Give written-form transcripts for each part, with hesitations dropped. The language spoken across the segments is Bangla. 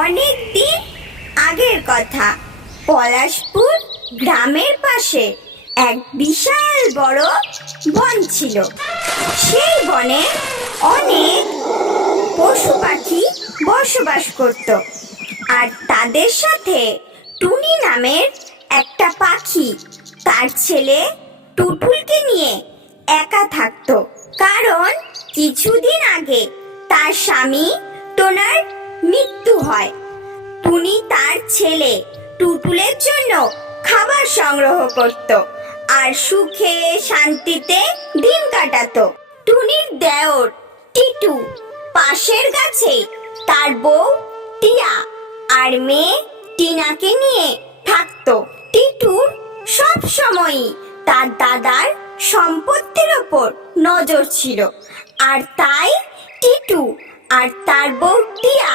অনেক দিন আগের কথা। পলাশপুর গ্রামের পাশে এক বিশাল বড় বন ছিল। সেই বনে অনেক পশু পাখি বসবাস করত, আর তাদের সাথে টুনি নামের একটা পাখি তার ছেলে টুটুলকে নিয়ে একা থাকতো। কারণ কিছুদিন আগে তার স্বামী টোনার মৃত্যু হয়। টুনি তার ছেলে টুটুলের জন্য খাবার সংগ্রহ করত আর সুখে শান্তিতে দিন কাটাতো। টুনির দেওর টিটু পাশের গাছে তার বউ টিয়া আর মেয়ে টিনাকে নিয়ে থাকতো। টিটুর সব সময়ই তার দাদার সম্পত্তির ওপর নজর ছিল, আর তাই টিটু আর তার বউ টিয়া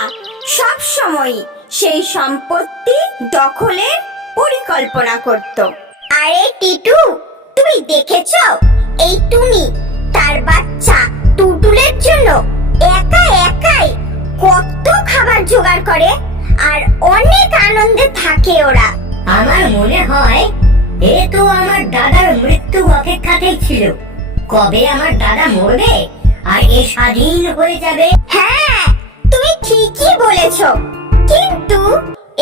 সব সময়ই সেই সম্পত্তি দখলের পরিকল্পনা করত। আরে টিটু, তুমি দেখেছো এই টুনি তার বাচ্চা টুটুলের জন্য একা একাই কত খাবার জোগাড় করে, আর অনেক আনন্দে থাকে ওরা। আমার মনে হয় এ তো আমার দাদার মৃত্যু অপেক্ষাতেই ছিল। কবে আমার দাদা মরবে আর এ স্বাধীন হয়ে যাবে। হ্যাঁ, তুমি ঠিকই বলেছো, কিন্তু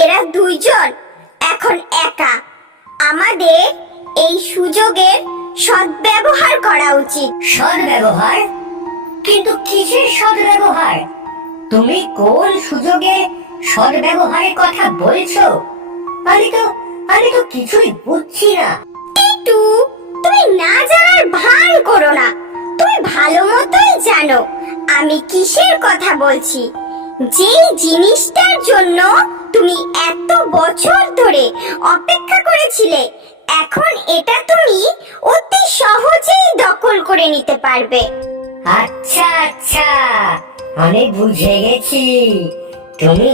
এরা দুইজন এখন একা। আমাদের এই সুযোগের সদ্ব্যবহার করা উচিত। সদ্ব্যবহার? কিন্তু কিসের সদ্ব্যবহার? তুমি কোন সুযোগে সদ্ব্যবহারের কথা বলছো? আমি তো কিছুই বুঝছি না। টিটু, তুমি না জানার ভান করো না। তুমি ভালো মতোই জানো আমি কিসের কথা বলছি। যেই জিনিসটার জন্য তুমি এত বছর ধরে অপেক্ষা করেছিলে, এখন এটা তুমি অতি সহজেই দখল করে নিতে পারবে। আচ্ছা আচ্ছা, আমি বুঝে গেছি। তুমি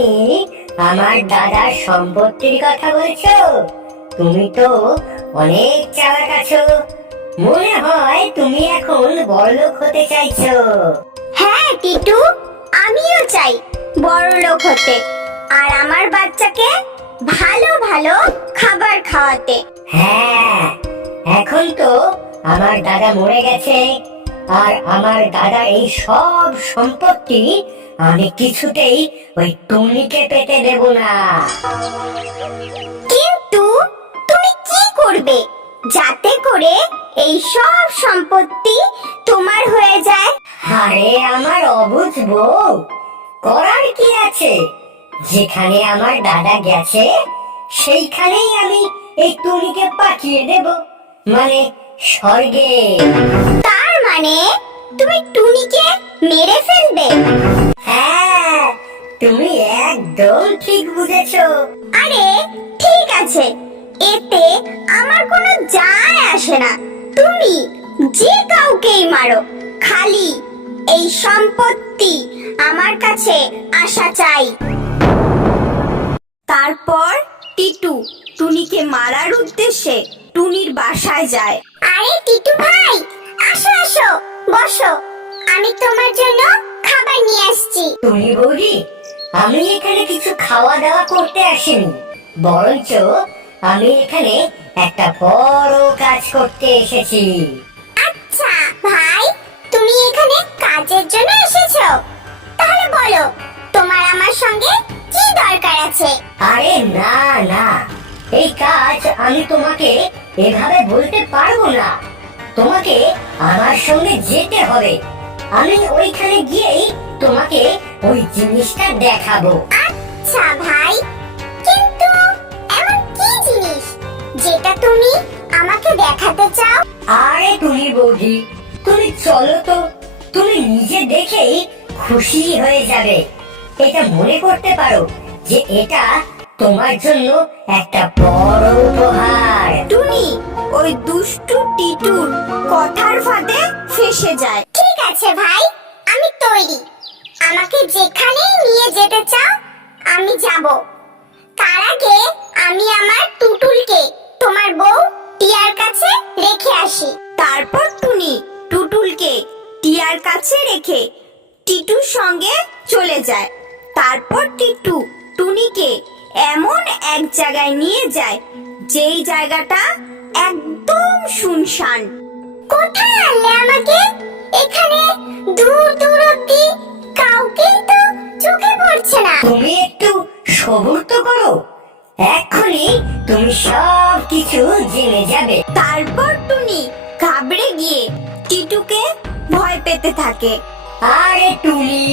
আমার দাদার সম্পত্তির কথা বলছো। তুমি তো অনেক চালাক আছো। মনে হয় তুমি এখন বড়লোক হতে চাইছো। হ্যাঁ টিটু, আমিও চাই বড়লোক হতে আর আমার বাচ্চাকে ভালো ভালো খাবার খাওয়াতে। হ্যাঁ, এখন তো আমার দাদা মরে গেছে, আর আমার দাদার এই সব সম্পত্তি আমি কিছুতেই ওই টুনিকে পেতে দেব না। কিন্তু তুমি কি করবে যাতে করে এই সব সম্পত্তি তোমার হয়ে যায়? আরে আমার অবুঝ বউ, করার কি আছে? যেখানে আমার দাদা গেছে সেইখানেই আমি এই টুনিকে পাঠিয়ে দেব, মানে স্বর্গে। তার মানে তুমি টুনিকে মেরে ফেলবে? হ্যাঁ, তুমি একদম ঠিক বুঝেছো। আরে ঠিক আছে, এতে আমার কোনো যায় আসে না। তুমি যে কাউকেই মারো, খালি এই সম্পত্তি আমার কাছে আসা চাই। তারপর টিটু টুনিকে মারার উদ্দেশ্যে টুনির বাসায় যায়। আরে টিটু ভাই, আসো আসো, বসো, আমি তোমার জন্য খাবার নিয়ে আসছি। টুনি বৌদি, আমি এখানে কিছু খাওয়া দাওয়া করতে আসিনি, বরঞ্চ আমি এখানে একটা বড় কাজ করতে এসেছি। আচ্ছা ভাই, তুমি এখানে কাজের জন্য এসেছো? তাহলে বলো, তোমার আমার সঙ্গে কি দরকার আছে? আরে না না, এই কাজ আমি তোমাকে এভাবে বলতে পারবো না। তোমাকে আমার সঙ্গে যেতে হবে। আমি ওইখানে গিয়েই তোমাকে ওই জিনিসটা দেখাবো। আচ্ছা ভাই, কিন্তু এমন কি জিনিস যেটা তুমি আমাকে দেখাতে চাও? আরে টুনি বৌদি, তুমি চলো তো, তুমি নিজে দেখেই খুশি হয়ে যাবে। এটা মনে করতে পারো যে এটা তোমার জন্য একটা বড় উপহার। টুনি ওই দুষ্টু টিটুর কথার ফাঁদে ফেসে যায়। ঠিক আছে ভাই, আমি তৈরি। আমাকে যেখানেই নিয়ে যেতে চাও আমি যাব। তার আগে আমি আমার টুটুলকে তোমার বউ টিয়ার কাছে রেখে আসি। তারপর টুনি টুটুলকে টিয়ার কাছে রেখে টিটুর সঙ্গে চলে যায়। তারপর টিটু টুনিকে এমন এক জায়গায় নিয়ে যায় যেই জায়গাটা একদম শুনশান। কোথায় আনলে আমাকে? এখানে দূর দূর অব্দি কাউকেই তো চোখে পড়ছে না। তুমি একটু সবুর তো করো, এক্ষুনি তুমি সব কিছু জেনে যাবে। তারপর টুনি ঘাবড়ে গিয়ে টিটুকে ভয় পেতে থাকে। আরে টুনি,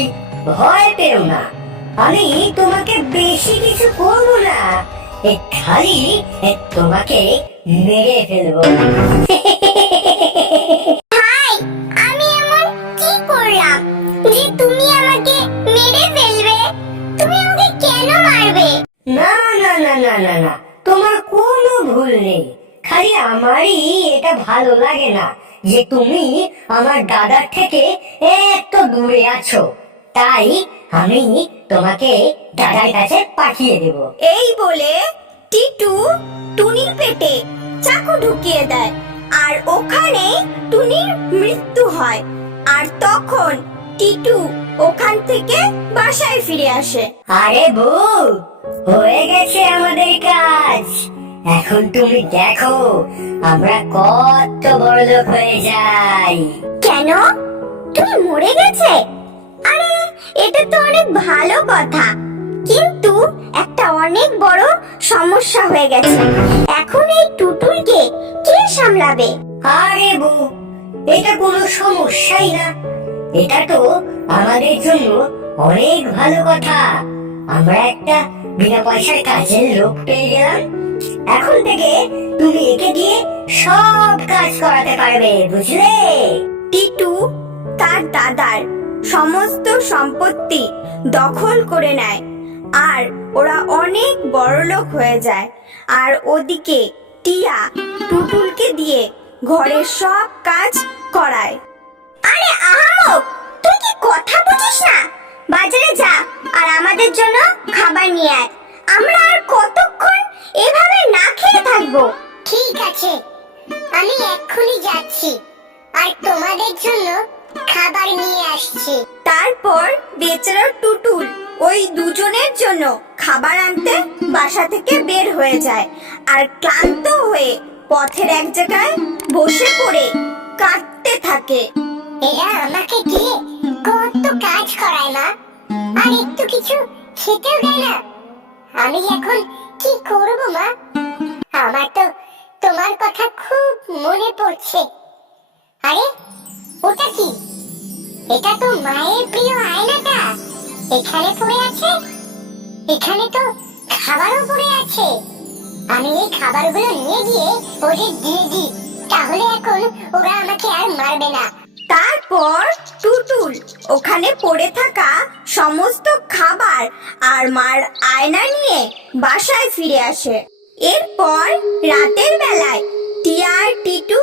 ভয় পেও না, আমি তোমাকে বেশি কিছু করবো না, খালি তোমাকে মেরে ফেলবো। ভাই, আমি এমন কি করলাম যে তুমি আমাকে মেরে ফেলবে? তুমি আমাকে কেন মারবে? না না না না না না, তোমার কোনো ভুল নেই, খালি আমারই এটা ভালো লাগে না যে তুমি আমার দাদার থেকে এত দূরে আছো, তাই আমি তোমাকে দাদার কাছে পাঠিয়ে দেব। এই বলে টিটু টুনির পেটে চাকু ঢুকিয়ে দেয় আর ওখানে টুনির মৃত্যু হয়। আর তখন টিটু ওখান থেকে বাসায় ফিরে আসে। আরে বউ, হয়ে গেছে আমাদের কাজ, এখন তুমি দেখো আমরা কত বড় লোক হয়ে যাই। কেন? তুমি মরে গেছে? আরে এটা তো অনেক ভালো কথা, কিন্তু একটা অনেক বড় সমস্যা হয়ে গেছে। এখন এই টুটুলকে কে সামলাবে? আরে বউ, এটা কোনো সমস্যাই না, এটা তো আমাদের জন্য অনেক ভালো কথা। আমরা একটা বিনা পয়সার কাজের লোক পেয়ে গেলাম, এখন থেকে তুমি একে দিয়ে সব কাজ করাতে পারবে, বুঝলে? টিটু তার দাদার সমস্ত সম্পত্তি দখল করে নেয় আর ওরা অনেক বড়লোক হয়ে যায়। আর ওদিকে টিয়া টুটুলকে দিয়ে ঘরের সব কাজ করায়। আরে আহাম্মক, তুই কি কথা বুঝিস না? বাজারে যা আর আমাদের জন্য খাবার নিয়ে আয়। আমরা আর কতক্ষণ এভাবে না খেয়ে থাকবো? ঠিক আছে, আমি এক্ষুনি যাচ্ছি আর তোমাদের জন্য খাবার নিয়ে আসছি। তারপর বেচারা টুটুল ওই দুজনের জন্য খাবার আনতে বাসা থেকে বের হয়ে যায় আর ক্লান্ত হয়ে পথের এক জায়গায় বসে পড়ে কাঁদতে থাকে। এরা আমাকে দিয়ে কত কাজ করায় মা, আর একটু কিছু খেতেও দেয় না। আমি এখন কি করব মা? আমার তো তোমার কথা খুব মনে পড়ছে। আরে ওটা কি? এটা তো মায়ের প্রিয় আয়নাটা এখানে পড়ে আছে। এখানে তো খাবারও পড়ে আছে। আমি এই খাবারগুলো নিয়ে গিয়ে ওদের দিয়ে দিই, তাহলে এখন ওরা আমাকে আর মারবে না। তারপর টুটুল ওখানে পড়ে থাকা সমস্ত খাবার আর মার আয়না নিয়ে বাসায় ফিরে আসে। এরপর রাতের বেলায় টিয়া আর টিটু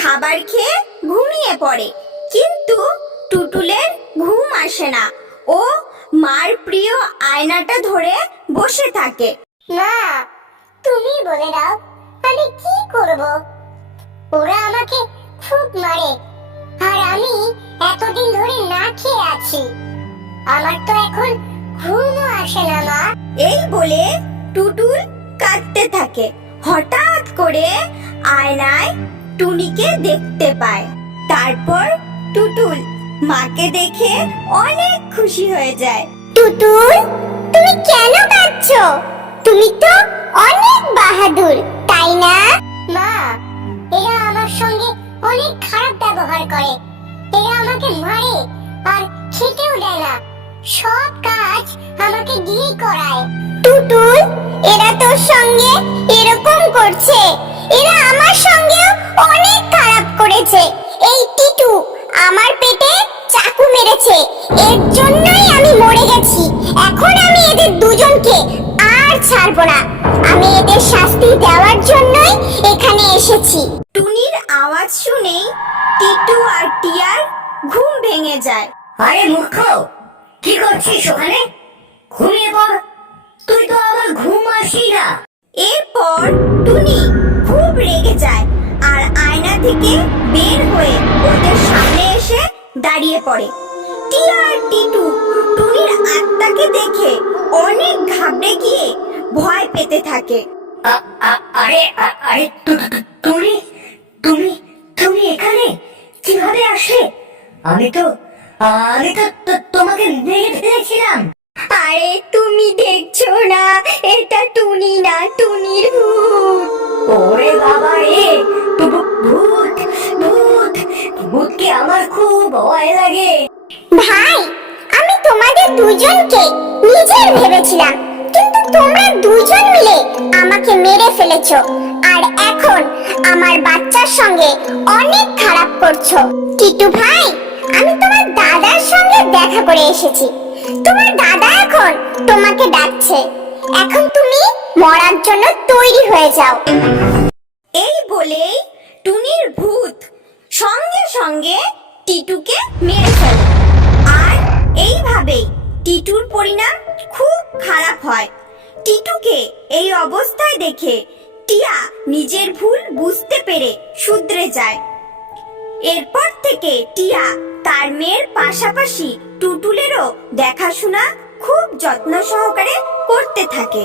খাবার খেয়ে ঘুমিয়ে পড়ে, কিন্তু টুটুলের ঘুম আসে না। ও মার প্রিয় আয়নাটা ধরে বসে থাকে। মা, তুমি বলে দাও আমি কি করব? ওরা আমাকে খুব মারে আর আমি এতদিন ধরে না খেয়ে আছি। আমার তো এখন ঘুমও আসে না মা। এই বলে টুটুল কাঁদতে থাকে। হঠাৎ করে আয়নায় টুনিকে দেখতে পায়। তারপর টুটুল মাকে দেখে অনেক খুশি হয়ে যায়। টুটুল, তুমি কেন কাঁদছো? তুমি তো অনেক বাহাদুর, তাই না? মা, এরা আমার সঙ্গে অনেক খারাপ ব্যবহার করে। এরা আমাকে মারে আর খেতেও দেয় না। সব কাজ আমাকে দিয়েই করায়। টুটুল, এরা তোর সঙ্গে এরকম করছে, এরা আমার সঙ্গেও অনেক খারাপ করেছে। এই টিটু আমার পেটে চাকু মেরেছে, এর জন্যই আমি মরে গেছি। এখন আমি এদের দুজনকে আর ছাড়বো না। আমি এদের শাস্তি দেওয়ার জন্যই এখানে এসেছি। টুনির আওয়াজ শুনে টিটু আর টিয়ার ঘুম ভেঙে যায়। আরে মূর্খ, কি করছিস ওখানে? ঘুমিয়ে পড়, তুই তো আমার ঘুম আসি না। এরপর টুনি খুব রেগে যায় আর আয়না থেকে বের হয়ে ওদের সামনে এসে দাঁড়িয়ে পড়ে। টিয়া আর টিটু টুনির আত্মাকে দেখে অনেক ঘাবড়ে গিয়ে পেতে থাকে। আরে তুমি তুমি তুমি এখানে কিভাবে আসলে? আমি তো তোমাকে মেরে ফেলেছিলাম। আরে তুমি দেখছো না, এটা টুনি না, টুনির ভূত। ওরে বাবা রে, ভূত ভূত ভূতকে আমার খুব ভয় লাগে। ভাই, আমি তোমাদের দুজনকে নিজের ভেবেছিলাম, কিন্তু তোমরা দুজন মিলে আমাকে মেরে ফেলেছো, আর এখন আমার বাচ্চার সঙ্গে অনেক খারাপ করছো। টিটু ভাই, আমি তোমার দাদার সঙ্গে দেখা করে এসেছি। তোমার দাদা এখন তোমাকে ডাকছে। এখন তুমি মরার জন্য তৈরি হয়ে যাও। এই বলেই টুনির ভূত সঙ্গে সঙ্গে টিটুকে মেরে ফেলে, আর এইভাবেই টিটুর পরিণাম খুব খারাপ হয়। টিটুকে এই অবস্থায় দেখে টিয়া নিজের ভুল বুঝতে পেরে শুধরে যায়। এরপর থেকে টিয়া তার মেয়ের পাশাপাশি টুটুলেরও দেখাশোনা খুব যত্ন সহকারে করতে থাকে।